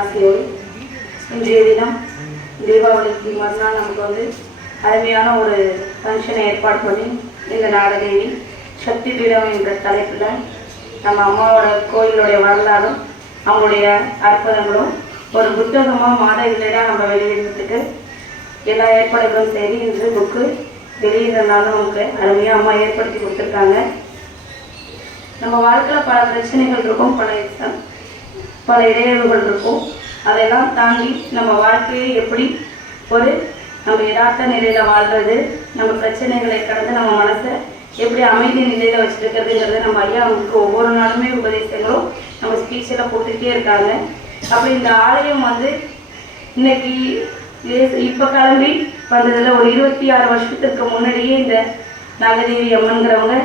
ஆசையோடு இன்றைய தினம் தீபாவளிக்கு மறுநாள் நமக்கு வந்து அருமையான ஒரு ஃபங்க்ஷனை ஏற்பாடு பண்ணி இந்த நாடகேவி சக்தி பீடம் என்ற தலைப்பில் நம்ம அம்மாவோட கோயிலுடைய வரலாறும் அவங்களுடைய அற்புதங்களும் ஒரு புத்தகமாக மாத இதழாக நம்ம வெளியிடுறதுக்கு எல்லா ஏற்பாடுகளும் சரி இன்று புக்கு வெளியிடுறதுனால நமக்கு அருமையாக அம்மா ஏற்படுத்தி கொடுத்துருக்காங்க. நம்ம வாழ்க்கையில் பல பிரச்சனைகள் இருக்கும் பல எக்ஸாம் பல இடையூறுகள் இருக்கும். அதையெல்லாம் தாண்டி நம்ம வாழ்க்கையை எப்படி ஒரு நம்ம யதார்த்த நிலையில் வாழ்றது நம்ம பிரச்சனைகளை கடந்து நம்ம மனசை எப்படி அமைதி நிலையில் வச்சுருக்கிறதுங்கிறத நம்ம ஐயா அவங்களுக்கு ஒவ்வொரு நாளுமே உபதேசங்களும் நம்ம ஸ்பீச்சில் போட்டுக்கிட்டே இருக்காங்க. அப்படி இந்த ஆலயம் வந்து இன்னைக்கு இப்போ கிளம்பி வந்ததில் ஒரு இருபத்தி ஆறு வருஷத்துக்கு முன்னாடியே இந்த நாகதேவி அம்மன்கிறவங்க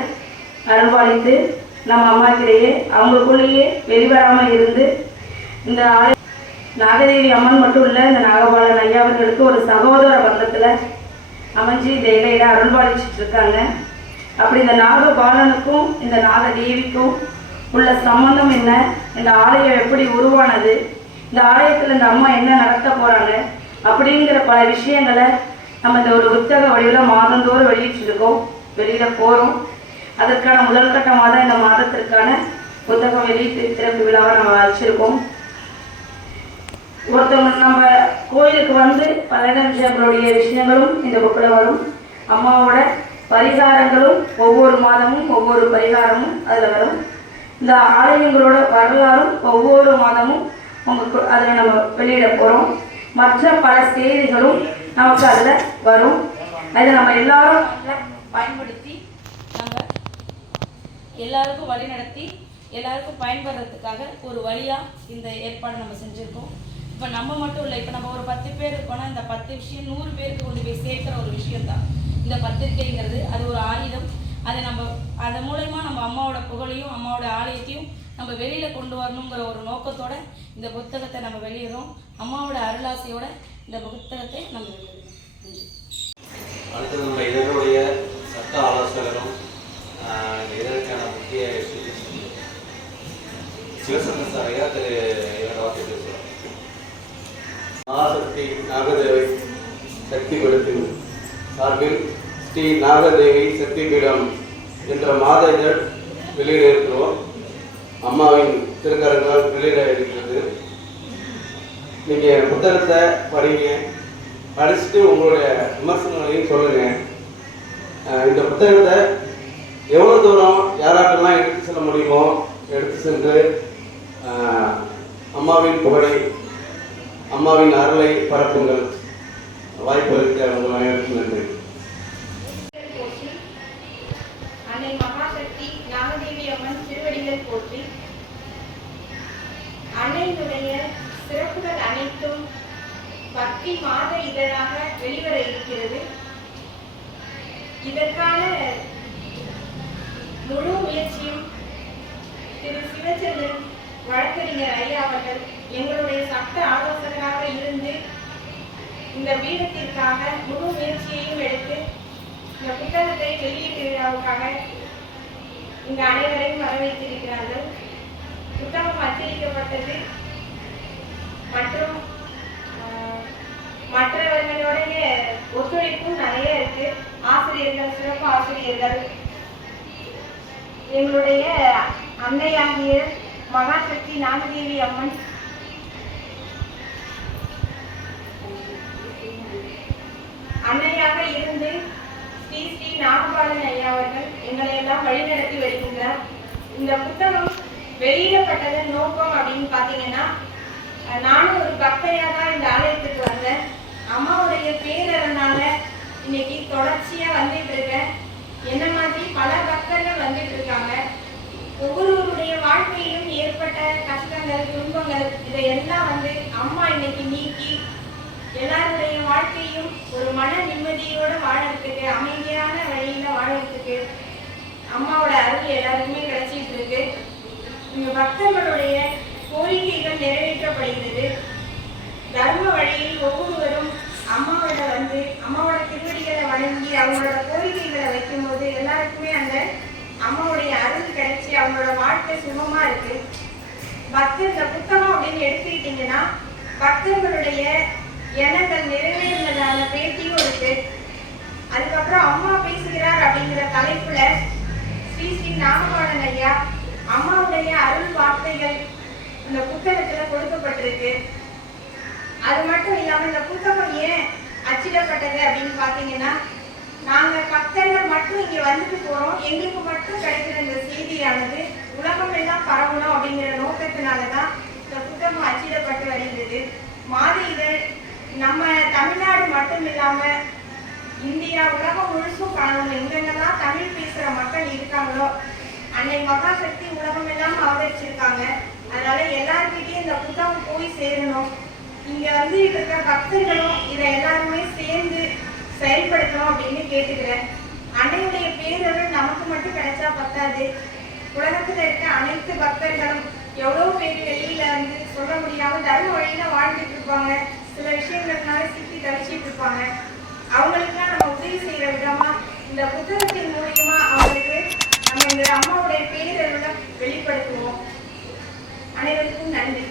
அருள்பாலித்து நம்ம அம்மாக்கிடையே அவங்களுக்குள்ளேயே வெளிவராமல் இருந்து இந்த ஆலய நாகதேவி அம்மன் மட்டும் இல்லை இந்த நாகபாலன் ஐயா அவர்களுக்கு ஒரு சகோதர பந்தத்தில் அமைஞ்சு இந்த இலையில அருள்பாலிச்சிட்டு இருக்காங்க. அப்படி இந்த நாகபாலனுக்கும் இந்த நாகதேவிக்கும் உள்ள சம்பந்தம் என்ன? இந்த ஆலயம் எப்படி உருவானது? இந்த ஆலயத்தில் இந்த அம்மா என்ன நடத்த போகிறாங்க அப்படிங்கிற பல விஷயங்களை நம்ம இந்த ஒரு புத்தக வடிவில் மாதந்தோறும் வெளியிட்டிருக்கோம் வெளியிட போகிறோம் அதற்கான முதல் கட்டமாக தான் இந்த மாதத்திற்கான புத்தகம் வெளியீட்டு திறப்பு விழாவை நம்ம வச்சுருக்கோம். ஒருத்தவங்க நம்ம கோயிலுக்கு வந்து பழனிசாமிகளுடைய விஷயங்களும் இந்த புக்கில் வரும். அம்மாவோட பரிகாரங்களும் ஒவ்வொரு மாதமும் ஒவ்வொரு பரிகாரமும் அதில் வரும். இந்த ஆலயங்களோட வரலாறும் ஒவ்வொரு மாதமும் உங்களுக்கு அதில் நம்ம வெளியிட போகிறோம். மற்ற பல செய்திகளும் நமக்கு அதில் வரும். அதை நம்ம எல்லாரும் பயன்படுத்தி நம்ம எல்லாருக்கும் வழி நடத்தி எல்லாருக்கும் பயன்படுறதுக்காக ஒரு வழியாக இந்த ஏற்பாடு நம்ம செஞ்சுருக்கோம். இப்போ நம்ம மட்டும் இல்லை இப்போ நம்ம ஒரு பத்து பேர் இருக்கோம்னா இந்த பத்து விஷயம் நூறு பேருக்கு கொண்டு போய் சேர்க்குற ஒரு விஷயம் தான் இந்த பத்திரிக்கைங்கிறது அது ஒரு ஆயுதம். அதை நம்ம அதன் மூலயமா நம்ம அம்மாவோட புகழையும் அம்மாவோட ஆலயத்தையும் நம்ம வெளியில் கொண்டு வரணுங்கிற ஒரு நோக்கத்தோட இந்த புத்தகத்தை நம்ம வெளியிடுறோம். அம்மாவோட அருளாசையோட இந்த புத்தகத்தை நம்ம வெளியிடுறோம். அடுத்து நம்ம இதனுடைய சட்ட ஆலோசகரும் இதற்கான முக்கிய சிவசந்திர சாரையா திரு இரண்டு பேசுவார் நாகதேவை நாகதேவி சக்தி பீடத்தின் சார்பில் ஸ்ரீ நாகதேவி சக்தி பீடம் என்ற மாத இதழ் வெளியிட இருக்கிறோம். அம்மாவின் திருக்கரங்கள் வெளியிட இருக்கிறது. நீங்கள் புத்தகத்தை படிங்க. படிச்சுட்டு உங்களுடைய விமர்சனங்களையும் சொல்லுங்கள் இந்த புத்தகத்தை எவ்வளோ தூரம் யாராட்டெல்லாம் எடுத்து செல்ல முடியுமோ எடுத்து சென்று அம்மாவின் புகழை அம்மாவின் அருளை பரப்புங்கள். வாய்ப்பு அளித்த உங்கள் அனைவருக்கும் நன்றி. அன்னை மகாசக்தி நாகதேவி அம்மன் திருவடிகள் போற்றி அன்னையினுடைய சிறப்புகள் அனைத்தும் பக்தி மாத இதழாக வெளிவர இருக்கிறது. இதற்கான முழு முயற்சியும் திரு சிவச்சந்திரன் வழக்கறிஞர் ஐயா அவர்கள் எங்களுடைய சட்ட ஆலோசகராக இருந்து இந்த வீடத்திற்காக முழு முயற்சியையும் எடுத்து இந்த புத்தகத்தை வெளியீட்டு விழாவுக்காக இங்கு அனைவரையும் வரவேற்றிருக்கிறார்கள். புத்தகம் அச்சடிக்கப்பட்டது மற்றும் ஆஹ், மற்றவர்களுடைய ஒத்துழைப்பும் நிறைய இருக்கு. ஆசிரியர்கள் சிறப்பு ஆசிரியர்கள் எங்களுடைய அன்னையாகிய மகாசக்தி நாகதேவி அம்மன் அன்னையாக இருந்து ஸ்ரீ ஸ்ரீ நாகபாலன் ஐயா அவர்கள் எங்களை எல்லாம் வழிநடத்தி வருகின்றார். இந்த புத்தகம் வெளியிடப்பட்டதன் நோக்கம் அப்படின்னு பார்த்தீங்கன்னா நானும் ஒரு பக்தையாக தான் இந்த ஆலயத்துக்கு வந்தேன். அம்மாவுடைய பேரனால இன்னைக்கு தொடர்ச்சியா வந்துட்டு இருக்கேன். என்ன மாதிரி பல பக்தர்கள் வந்துட்டு இருக்காங்க. ஒவ்வொருவருடைய வாழ்க்கையிலும் ஏற்பட்ட கஷ்டங்கள் துன்பங்கள் இதையெல்லாம் வந்து அம்மா இன்னைக்கு நீக்கி எல்லாருடைய வாழ்க்கையும் ஒரு மன நிம்மதியோட வாழறதுக்கு அமைதியான வழியில வாழறதுக்கு அம்மாவோட அருள் எல்லாருக்குமே கிடைச்சிட்டு இருக்கு இங்க பக்தர்களுடைய கோரிக்கைகள் நிறைவேற்றப்படுகிறது. தர்ம வழியில் ஒவ்வொருவரும் அம்மாவோட வந்து அம்மாவோட திருவடிகளை வணங்கி அவங்களோட கோரிக்கைகளை வைக்கும்போது எல்லாருக்குமே அந்த அம்மாவுடைய அருள் கிடைச்சி அவங்களோட வாழ்க்கை சுகமா இருக்கு. பக்தர்கள் இந்த புத்தகம் அப்படின்னு எடுத்துக்கிட்டீங்கன்னா பக்தர்களுடைய ஏன்னா எண்ணங்கள் நிறைவேறினதான பேட்டியும் இருக்கு அதுக்கப்புறம் அம்மா பேசுகிறார் அப்படிங்கிற தலைப்புல ஸ்ரீ ஸ்ரீ நாகபாலன் ஐயா அம்மாவுடைய அருள் வார்த்தைகள் இந்த புத்தகத்துல கொடுக்கப்பட்டிருக்கு. அது மட்டும் இல்லாம இந்த புத்தகம் ஏன் அச்சிடப்பட்டது அப்படின்னு பாத்தீங்கன்னா நாங்க பக்தர்கள் மட்டும் இங்க வந்துட்டு போறோம். எங்களுக்கு மட்டும் கிடைக்கிற இந்த செய்தியானது உலகம் எல்லாம் பரவணும் அப்படிங்கிற நோக்கத்தினாலதான் இந்த புத்தகம் அச்சிடப்பட்டு வருகிறது மாத இதழ் நம்ம தமிழ்நாடு மட்டும் இல்லாம இந்தியா உலகம் முழுசும் காணணும். எங்கெங்கெல்லாம் தமிழ் பேசுற மக்கள் இருக்காங்களோ அன்னை மகாசக்தி உலகம் எல்லாம் ஆதரிச்சிருக்காங்க. அதனால எல்லாருக்கிட்டையும் இந்த புத்தகம் போய் சேரணும். இங்க வந்து இருக்கிற பக்தர்களும் இதை எல்லாருமே சேர்ந்து செயல்படுத்தணும் அப்படின்னு கேட்டுக்கிறேன். அன்னையுடைய பேரருள் நமக்கு மட்டும் கிடைச்சா பத்தாது. உலகத்துல இருக்க அனைத்து பக்தர்களும் எவ்வளவு பேர் வெளியில வந்து சொல்ல முடியாம தர்ம வழியில வாழ்ந்துட்டு இருப்பாங்க. சில விஷயங்களுக்குனால சிக்கி தவிச்சிட்டு இருப்பாங்க அவங்களுக்குலாம் நம்ம உதவி செய்யற விதமாக இந்த புத்தகத்தின் மூலியமா அவங்களுக்கு நம்ம எங்க அம்மாவுடைய பேரளவில் வெளிப்படுத்துவோம். அனைவருக்கும் நன்றி.